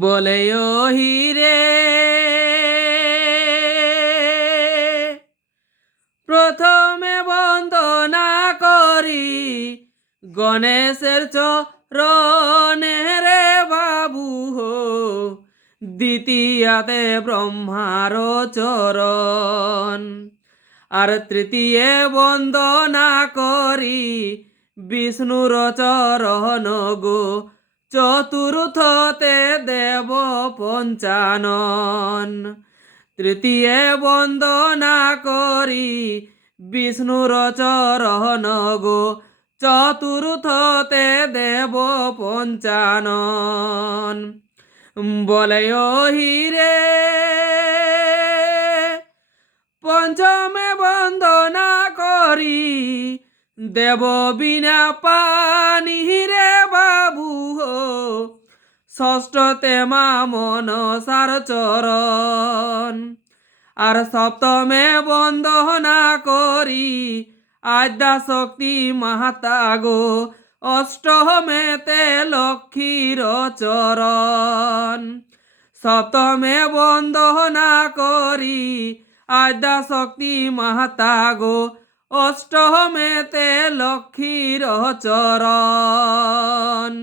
বলে ও হিরে প্রথমে বন্দনা করি গণেশের চরণে রে বাবু হো, দ্বিতীয়াতে ব্রহ্মার চরণ, আর তৃতীয় বন্দনা করি বিষ্ণুর চরণ গো, চতুর্থতে দেব পঞ্চানন। তৃতীয় বন্দনা করি বিষ্ণুর চরণ গো, চতুর্থতে দেব পঞ্চানন। বলে ও হিরে পঞ্চমে বন্দনা করি দেব বিনা পানি রে বাবু হো, ষষ্ঠতে মা মনসার চরণ, আর সপ্তমে বন্দনা করি আদ্যা শক্তি মাতা গো, অষ্টমেতে লক্ষ্মীর চরণ। সপ্তমে বন্দনা করি আদ্যা শক্তি মাতা গো, অষ্টমেতে লক্ষ্মীর চরণ।